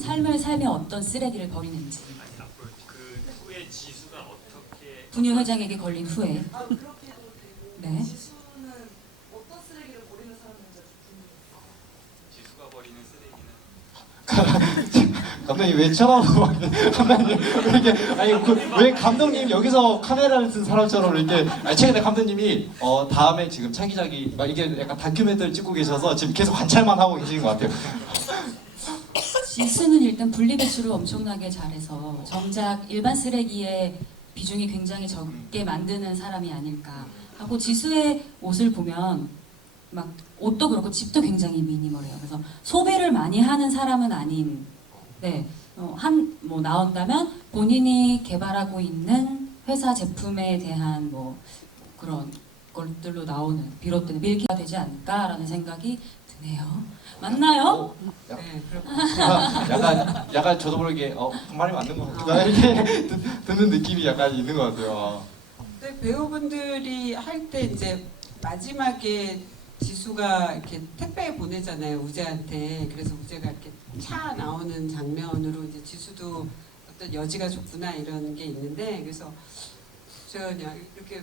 삶을 살며 어떤 쓰레기를 버리는지 아니 앞으로 그 후에 지수가 어떻게 분유 회장에게 걸린 후에 그렇게 해도 되고 네. 지수는 어떤 쓰레기를 버리는 사람인지 지수가 버리는 쓰레기는 감독님 왜 쳐다보고 감독님 왜 이렇게 왜 감독님 여기서 카메라를 든 사람처럼 이렇게 최근에 감독님이 다음에 지금 차기작이 이게 약간 다큐멘터리 찍고 계셔서 지금 계속 관찰만 하고 계시는 것 같아요. 지수는 일단 분리배출을 엄청나게 잘해서 정작 일반 쓰레기의 비중이 굉장히 적게 만드는 사람이 아닐까 하고 지수의 옷을 보면 막 옷도 그렇고 집도 굉장히 미니멀해요. 그래서 소비를 많이 하는 사람은 아닌 네, 뭐 나온다면 본인이 개발하고 있는 회사 제품에 대한 뭐 그런 것들로 나오는 비롯된 밀기가 되지 않을까라는 생각이 드네요. 맞나요? 네, 그렇군요. 약간 저도 모르게 말이 맞는 것 같다 이렇게 듣는 느낌이 약간 있는 것 같아요. 근데 배우분들이 할 때 이제 마지막에 지수가 이렇게 택배 보내잖아요, 우재한테. 그래서 우재가 이렇게 차 나오는 장면으로 이제 지수도 어떤 여지가 좋구나 이런 게 있는데, 그래서 제가 그냥 이렇게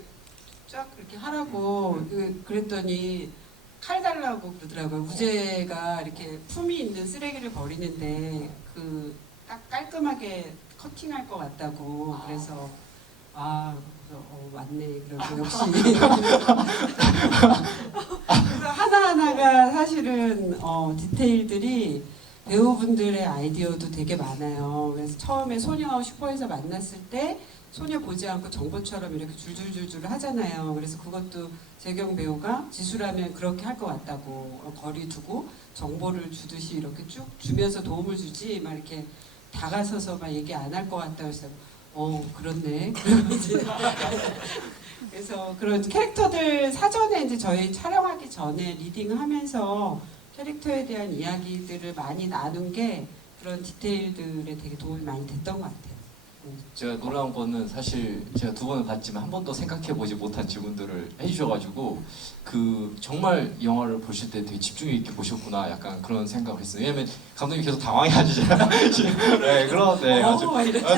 쫙 이렇게 하라고 그랬더니 칼 달라고 그러더라고요. 우재가 이렇게 품이 있는 쓰레기를 버리는데 그 딱 깔끔하게 커팅할 것 같다고. 그래서 맞네. 그러고 역시 그래서 하나하나가 사실은 디테일들이 배우분들의 아이디어도 되게 많아요. 그래서 처음에 소녀 슈퍼에서 만났을 때 소녀 보지 않고 정보처럼 이렇게 줄줄줄줄 하잖아요. 그래서 그것도 재경 배우가 지수라면 그렇게 할 것 같다고 거리 두고 정보를 주듯이 이렇게 쭉 주면서 도움을 주지 막 이렇게 다가서서 막 얘기 안 할 것 같다고 해서 그렇네. 그래서 그런 캐릭터들 사전에 이제 저희 촬영하기 전에 리딩하면서 캐릭터에 대한 이야기들을 많이 나눈 게 그런 디테일들에 되게 도움이 많이 됐던 것 같아요. 제가 놀라운 거는 사실 제가 두 번을 봤지만 한 번도 생각해보지 못한 질문들을 해주셔가지고 정말 이 영화를 보실 때 되게 집중 있게 보셨구나 약간 그런 생각을 했어요. 왜냐면 감독님이 계속 당황해하시잖아요.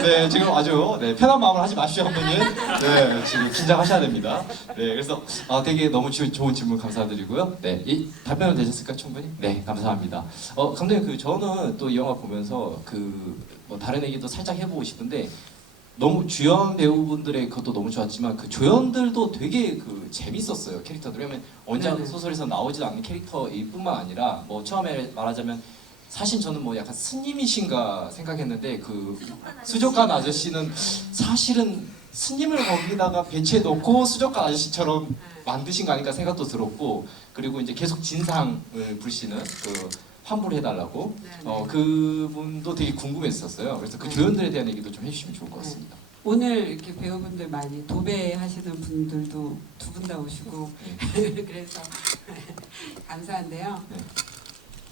네, 지금 아주 편한 마음을 하지 마시죠 감독님. 네, 지금 긴장하셔야 됩니다. 네, 그래서 되게 너무 좋은 질문 감사드리고요. 네, 이 답변은 되셨을까 충분히? 네, 감사합니다. 감독님 저는 또 이 영화 보면서 뭐 다른 얘기도 살짝 해보고 싶은데 너무 주연 배우분들의 것도 너무 좋았지만 그 조연들도 되게 재밌었어요. 캐릭터들. 왜냐면 원작 네네. 소설에서 나오지도 않는 캐릭터일 뿐만 아니라 뭐 처음에 말하자면 사실 저는 뭐 약간 스님이신가 생각했는데 그 수족관 아저씨는 사실은 스님을 거기다가 배치해 놓고 수족관 아저씨처럼 만드신 거 아닌가 생각도 들었고, 그리고 이제 계속 진상을 부리시는 그 환불해달라고 그분도 되게 궁금했었어요. 그래서 그 조연들에 대한 얘기도 좀 해주시면 좋을 것 같습니다. 오늘 이렇게 배우분들 많이 도배하시는 분들도 두 분 다 오시고 그래서 감사한데요. 네.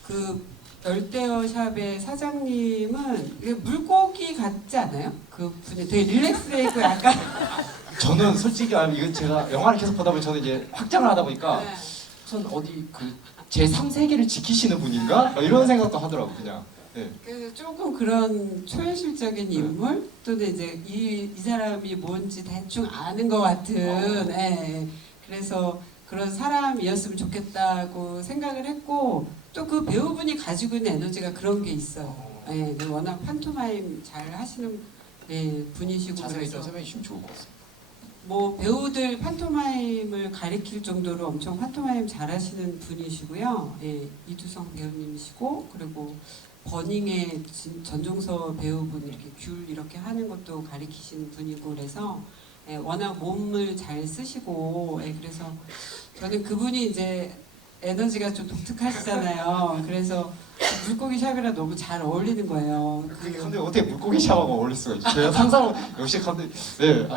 그 열대어 샵의 사장님은 이게 물고기 같지 않아요? 그 분이 되게 릴렉스해 있고 약간 저는 솔직히 이거 제가 영화를 계속 보다 보면 저는 이제 확장을 하다 보니까 네. 전 어디 그 제3세계를 지키시는 분인가? 이런 생각도 하더라고 그냥. 네. 그 조금 그런 초현실적인 인물 또는 이제 이 사람이 뭔지 대충 아는 것 같은 예. 그래서 그런 사람이었으면 좋겠다고 생각을 했고 또 그 배우분이 가지고 있는 에너지가 그런 게 있어요. 예. 워낙 판토마임 잘 하시는 분이시고 자세히 좀 그래서 설명해 주시면 좋을 것 같습니다. 뭐 배우들 판토마임을 가리킬 정도로 엄청 판토마임 잘하시는 분이시고요. 예, 이두성 배우님이시고 그리고 버닝의 전종서 배우분 이렇게 귤 이렇게 하는 것도 가리키시는 분이고 그래서 예, 워낙 몸을 잘 쓰시고 예, 그래서 저는 그분이 이제 에너지가 좀 독특하시잖아요. 그래서 물고기 샵이랑 너무 잘 어울리는 거예요. 근데 감독님 어떻게 물고기 샤워가 어울릴 수가 있죠? 제가 상상 역시 감독님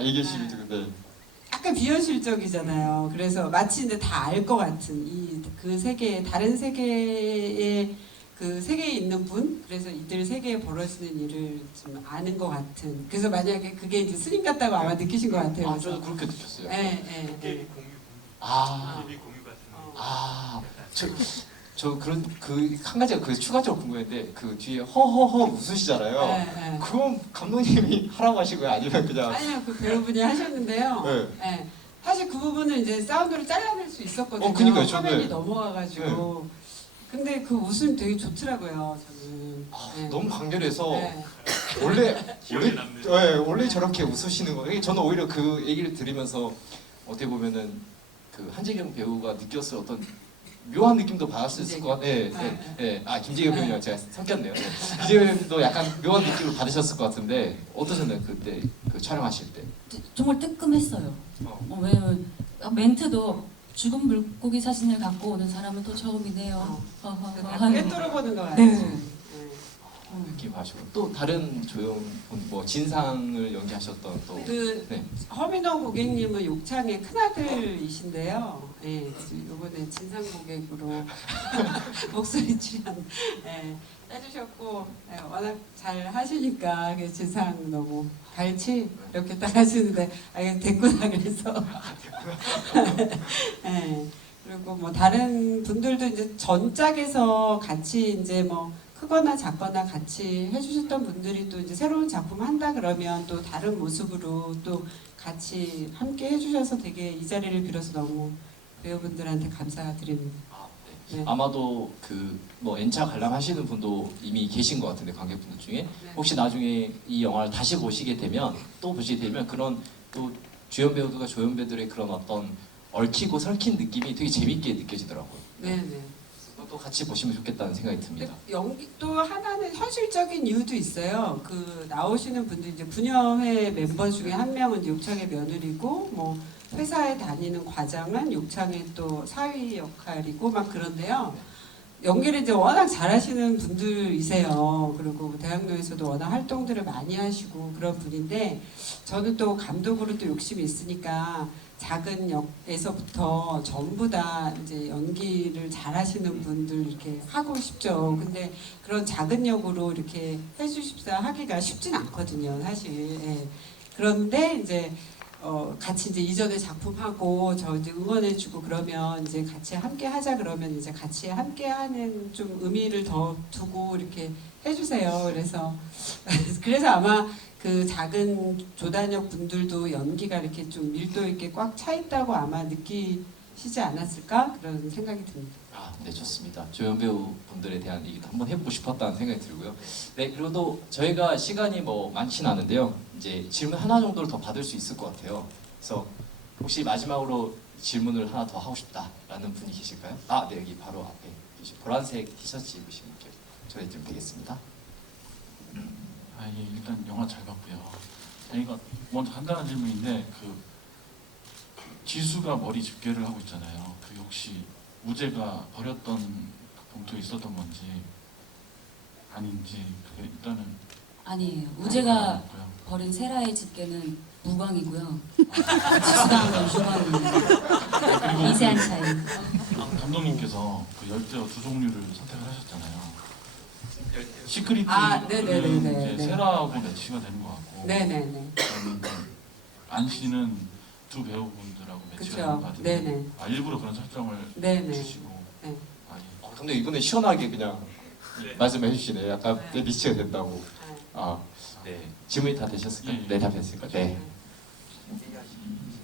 얘기해 주시면 되는데 약간 비현실적이잖아요. 그래서 마치 이제 다 알 것 같은 그 세계 다른 세계의 그 세계에 있는 분, 그래서 이들 세계에 벌어지는 일을 좀 아는 것 같은. 그래서 만약에 그게 이제 스님 같다고 아마 느끼신 것 같아요. 아, 저도 그렇게 느꼈어요. 예. 도깨비 공유. 아, 도깨비 공유 같은. 아, 저 그런 그 한 가지가 그 추가적으로 궁금했는데 그 뒤에 허허허 웃으시잖아요. 예. 그건 감독님이 하라고 하시고요, 아니면 그냥 아니요, 그 배우분이 하셨는데요. 네. 예. 사실 그 부분은 이제 사운드를 잘라낼 수 있었거든요. 그니까요, 저는. 화면이 넘어가가지고. 근데 그 웃음 되게 좋더라고요, 저는. 예. 너무 강렬해서 예. 기억에 남는. 원래 저렇게 웃으시는 거. 저는 오히려 그 얘기를 들으면서 어떻게 보면은 그 한재경 배우가 느꼈을 어떤 묘한 느낌도 받았을 것 같아요. 김재경 배우님 제가 섞였네요. 김재경 배우님도 약간 묘한 느낌을 받으셨을 것 같은데 어떠셨나요 그때 그 촬영하실 때? 정말 뜨끔했어요. 왜냐면 멘트도 죽은 물고기 사진을 갖고 오는 사람은 또 처음이네요. 꿰뚫어보는 거 같아요. 네. 느낌 하시고 또 다른 조연 뭐 진상을 연기하셨던 또 그 네. 허민호 고객님은 욕창의 큰아들이신데요. 예, 그래서 이번에 진상 고객으로 목소리 출연 해주셨고 워낙 잘 하시니까 진상 너무 갈치 이렇게 딱 하시는데 됐구나 그래서 그리고 뭐 다른 분들도 이제 전작에서 같이 이제 뭐 크거나 작거나 같이 해주셨던 분들이 또 이제 새로운 작품 한다 그러면 또 다른 모습으로 또 같이 함께 해주셔서 되게 이 자리를 빌어서 너무 배우분들한테 감사드립니다. 네. 아마도 그 뭐 N차 관람하시는 분도 이미 계신 것 같은데 관객분들 중에 혹시 나중에 이 영화를 다시 보시게 되면 또 보시게 되면 그런 또 주연 배우들과 조연 배우들의 그런 어떤 얽히고 설킨 느낌이 되게 재밌게 느껴지더라고요. 네네. 또 같이 보시면 좋겠다는 생각이 듭니다. 연기 또 하나는 현실적인 이유도 있어요. 그 나오시는 분들 이제 분녀회 멤버 중에 한 명은 욕창의 며느리고 뭐 회사에 다니는 과장은 욕창의 또 사위 역할이고 막 그런데요. 연기를 이제 워낙 잘하시는 분들이세요. 그리고 대학로에서도 워낙 활동들을 많이 하시고 그런 분인데 저는 또 감독으로 또 욕심이 있으니까 작은 역에서부터 전부 다 이제 연기를 잘하시는 분들 이렇게 하고 싶죠. 근데 그런 작은 역으로 이렇게 해주십사 하기가 쉽진 않거든요, 사실. 예. 그런데 이제 같이 이제 이전에 작품하고 저 이제 응원해주고 그러면 이제 같이 함께 하자 그러면 이제 같이 함께 하는 좀 의미를 더 두고 이렇게 해주세요. 그래서 아마 그 작은 조단역 분들도 연기가 이렇게 좀 밀도 있게 꽉 차 있다고 아마 느끼시지 않았을까 그런 생각이 듭니다. 네, 좋습니다. 조연 배우 분들에 대한 얘기도 한번 해보고 싶었다는 생각이 들고요. 네, 그리고 또 저희가 시간이 뭐 많지는 않은데요. 이제 질문 하나 정도를 더 받을 수 있을 것 같아요. 그래서 혹시 마지막으로 질문을 하나 더 하고 싶다라는 분이 계실까요? 네, 여기 바로 앞에 계신 보라색 티셔츠 입으신 분께요. 전해드리면 되겠습니다. 아, 예, 일단 영화 잘 봤고요. 저희가 먼저 간단한 질문인데 지수가 머리 집게를 하고 있잖아요. 그게 혹시 우재가 버렸던 그 봉투에 있었던 건지 아닌지 그게 일단은 아니에요. 우재가 고요. 버린 세라의 집게는 무광이고요. 지수가 한 건 유광입니다. 미세한 차이. 감독님께서 그 열대어 두 종류를 선택을 하셨잖아요. 시크릿 네네네네. 이제 세라하고 매치가 되는 것 같고 네네네. 그러면 안 씨는 두 배우분들하고 매치가 되는 것 그쵸. 같은데 네네. 일부러 그런 설정을 네네. 주시고 네. 근데 이번에 시원하게 그냥 네. 말씀해 주시네. 약간 매치가 된다고. 네. 질문이 다 되셨을까요? 예. 네, 다 됐을까요? 네.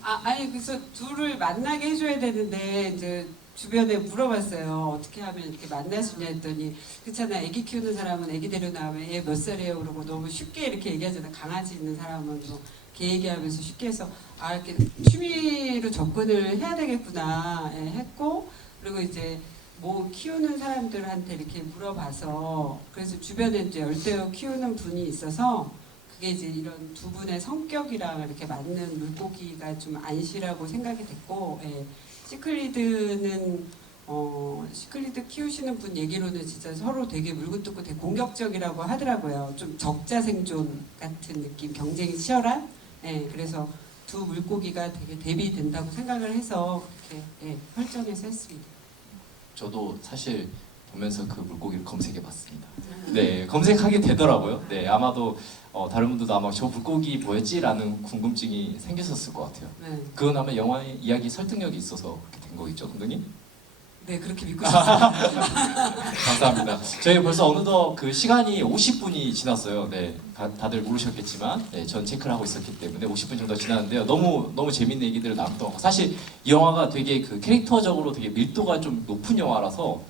아니 그래서 둘을 만나게 해줘야 되는데 이제 주변에 물어봤어요. 어떻게 하면 이렇게 만날 수 있냐 했더니 그렇잖아. 애기 키우는 사람은 애기 데려나오면 얘 몇 살이에요? 그러고 너무 쉽게 이렇게 얘기하잖아. 강아지 있는 사람은 뭐 걔 얘기하면서 쉽게 해서 이렇게 취미로 접근을 해야 되겠구나 했고 그리고 이제 뭐 키우는 사람들한테 이렇게 물어봐서 그래서 주변에 이제 열대어 키우는 분이 있어서 그게 이제 이런 두 분의 성격이랑 이렇게 맞는 물고기가 좀 안시라고 생각이 됐고 시클리드는 시클리드 키우시는 분 얘기로는 진짜 서로 되게 물고 뜯고 되게 공격적이라고 하더라고요. 좀 적자 생존 같은 느낌, 경쟁이 치열한. 그래서 두 물고기가 되게 대비된다고 생각을 해서 그렇게 설정해서 했습니다. 저도 사실 보면서 그 물고기를 검색해봤습니다. 네, 검색하게 되더라고요. 네, 아마도 다른 분들도 아마 저 물고기 뭐였지라는 궁금증이 생겼었을 것 같아요. 네, 그건 아마 영화의 이야기 설득력이 있어서 그렇게 된 거겠죠, 감독님? 네 그렇게 믿고 싶습니다. 감사합니다. 저희 벌써 어느덧 그 시간이 50분이 지났어요. 네, 다들 모르셨겠지만, 네, 전 체크를 하고 있었기 때문에 50분 정도 지났는데요. 너무 재밌는 얘기들을 나눴던 것 같고, 사실 이 영화가 되게 그 캐릭터적으로 되게 밀도가 좀 높은 영화라서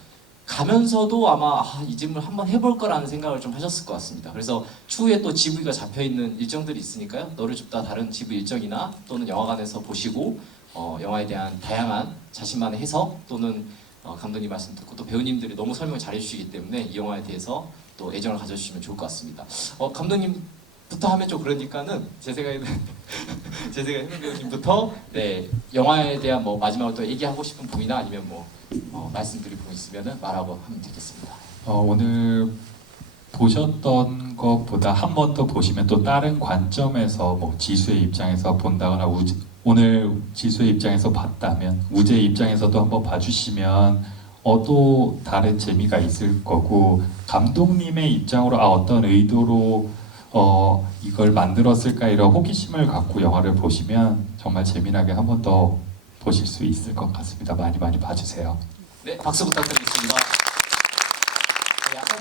가면서도 아마 이 질문을 한번 해볼 거라는 생각을 좀 하셨을 것 같습니다. 그래서 추후에 또 GV가 잡혀 있는 일정들이 있으니까요. 너를 줍다 다른 GV 일정이나 또는 영화관에서 보시고 영화에 대한 다양한 자신만의 해석 또는 감독님 말씀 듣고 또 배우님들이 너무 설명 잘해 주시기 때문에 이 영화에 대해서 또 애정을 가져주시면 좋을 것 같습니다. 감독님부터 하면 좀 그러니까는 제 생각에 현우 배우님부터 네 영화에 대한 뭐 마지막으로 또 얘기하고 싶은 부분이나 아니면 말씀드릴 부분 있으면은 말하고 하면 되겠습니다. 오늘 보셨던 것보다 한 번 더 보시면 또 다른 관점에서 뭐 지수의 입장에서 본다거나 오늘 지수의 입장에서 봤다면 우재의 입장에서도 한번 봐주시면 또 다른 재미가 있을 거고 감독님의 입장으로 어떤 의도로 이걸 만들었을까 이런 호기심을 갖고 영화를 보시면 정말 재미나게 한 번 더 보실 수 있을 것 같습니다. 많이 봐주세요. 네, 박수 부탁드리겠습니다. 약간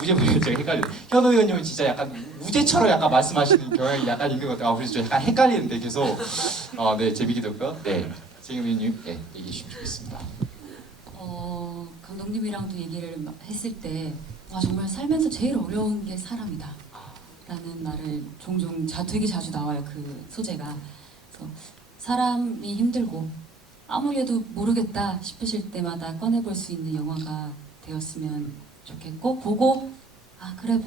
우재 배우님 제가 헷갈려요. 현우 의원님은 진짜 약간 우재처럼 약간 말씀하시는 경향이 약간 있는 것 같아요. 그래서 저 약간 헷갈리는데 계속 네 재밌게 들었고요. 네, 재경 의원님 네 얘기해 주시면 좋겠습니다. 감독님이랑도 얘기를 했을 때 정말 살면서 제일 어려운 게 사람이다 라는 말을 종종 되게 자주 나와요. 그 소재가. 그래서 사람이 힘들고 아무리 해도 모르겠다 싶으실 때마다 꺼내볼 수 있는 영화가 되었으면 좋겠고 보고 그래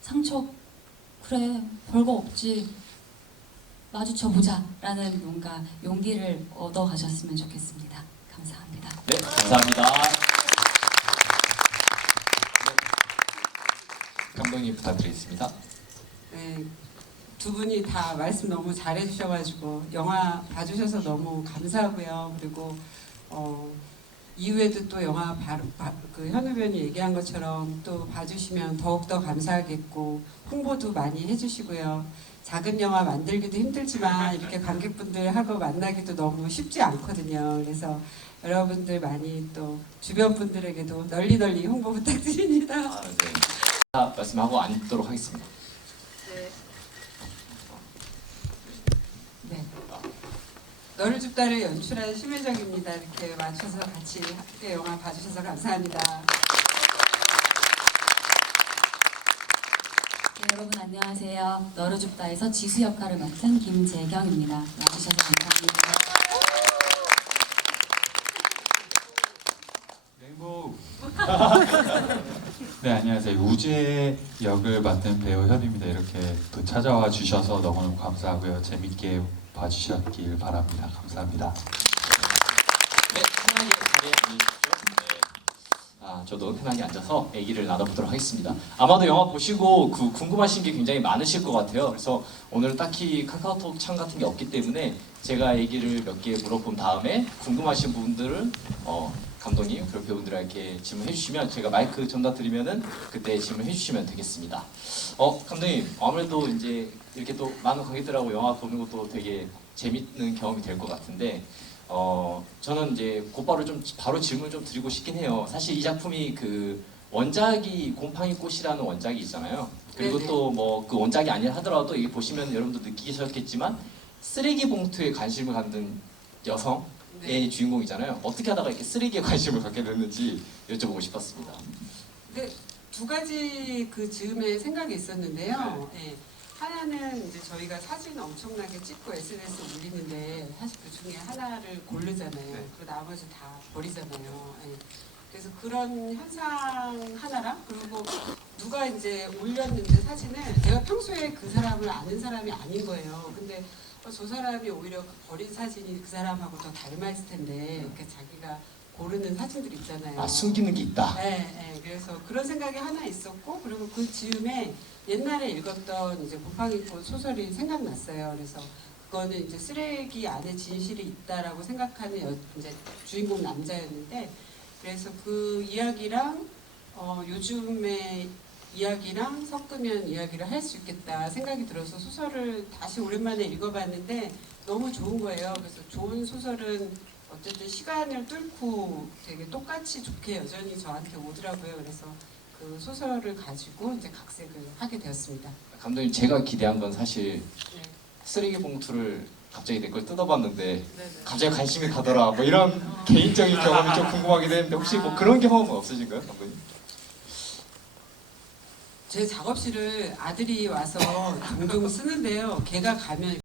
상처 그래 별거 없지 마주쳐보자 라는 뭔가 용기를 얻어가셨으면 좋겠습니다. 감사합니다. 네, 감사합니다. 네, 감독님 부탁드리겠습니다. 네, 두 분이 다 말씀 너무 잘해주셔가지고 영화 봐주셔서 너무 감사하고요. 그리고 이후에도 또 영화 그 현우 배우님 얘기한 것처럼 또 봐주시면 더욱더 감사하겠고 홍보도 많이 해주시고요. 작은 영화 만들기도 힘들지만 이렇게 관객분들하고 만나기도 너무 쉽지 않거든요. 그래서 여러분들 많이 또 주변 분들에게도 널리 홍보 부탁드립니다. 네. 말씀하고 앉도록 하겠습니다. 네. 너를 줍다를 연출한 심혜정입니다. 이렇게 맞춰서 같이 함께 영화 봐주셔서 감사합니다. 네, 여러분 안녕하세요. 너를 줍다에서 지수 역할을 맡은 김재경입니다. 와주셔서 감사합니다. 랭보 네, 안녕하세요. 우재 역을 맡은 배우 현입니다. 이렇게 또 찾아와 주셔서 너무너무 감사하고요. 재밌게 봐주셨길 바랍니다. 감사합니다. 네, 편하게 자리에 앉으십시오. 네. 저도 편하게 앉아서 얘기를 나눠보도록 하겠습니다. 아마도 영화 보시고 궁금하신 게 굉장히 많으실 것 같아요. 그래서 오늘 딱히 카카오톡 창 같은 게 없기 때문에 제가 얘기를 몇 개 물어본 다음에 궁금하신 부분들은 감독님 그리고 배우들에게 질문해 주시면 제가 마이크 전달 드리면은 그때 질문해 주시면 되겠습니다. 감독님 아무래도 이제 이렇게 또 많은 관객들하고 영화 보는 것도 되게 재밌는 경험이 될 것 같은데 저는 이제 곧바로 좀 바로 질문 좀 드리고 싶긴 해요. 사실 이 작품이 그 원작이 곰팡이 꽃이라는 원작이 있잖아요. 그리고 네네. 또 뭐 그 원작이 아니라 하더라도 이게 보시면 여러분도 느끼셨겠지만 쓰레기 봉투에 관심을 갖는 여성의 네. 주인공이잖아요. 어떻게 하다가 이렇게 쓰레기에 관심을 갖게 됐는지 여쭤보고 싶었습니다. 근데 두 가지 그 즈음에 생각이 있었는데요. 예. 하나는 이제 저희가 사진 엄청나게 찍고 SNS에 올리는데 사실 그 중에 하나를 고르잖아요. 네. 그리고 나머지 다 버리잖아요. 예. 그래서 그런 현상 하나랑 그리고 누가 이제 올렸는데 사진을 내가 평소에 그 사람을 아는 사람이 아닌 거예요. 근데 저 사람이 오히려 그 버린 사진이 그 사람하고 더 닮아 있을 텐데 이렇게 자기가 고르는 사진들 있잖아요. 숨기는 게 있다. 네, 그래서 그런 생각이 하나 있었고 그리고 그 즈음에 옛날에 읽었던 이제 곰팡이꽃 소설이 생각났어요. 그래서 그거는 이제 쓰레기 안에 진실이 있다라고 생각하는 이제 주인공 남자였는데 그래서 그 이야기랑 요즘의 이야기랑 섞으면 이야기를 할 수 있겠다 생각이 들어서 소설을 다시 오랜만에 읽어봤는데 너무 좋은 거예요. 그래서 좋은 소설은 어쨌든 시간을 뚫고 되게 똑같이 좋게 여전히 저한테 오더라고요. 그래서 그 소설을 가지고 이제 각색을 하게 되었습니다. 감독님 제가 기대한 건 사실 네. 쓰레기 봉투를 갑자기 내 걸 뜯어봤는데 네네. 갑자기 관심이 가더라. 뭐 이런 개인적인 경험이 좀 궁금하긴 했는데 혹시 뭐 그런 경험은 없으신가요, 감독님? 제 작업실을 아들이 와서 종종 쓰는데요. 걔가 가면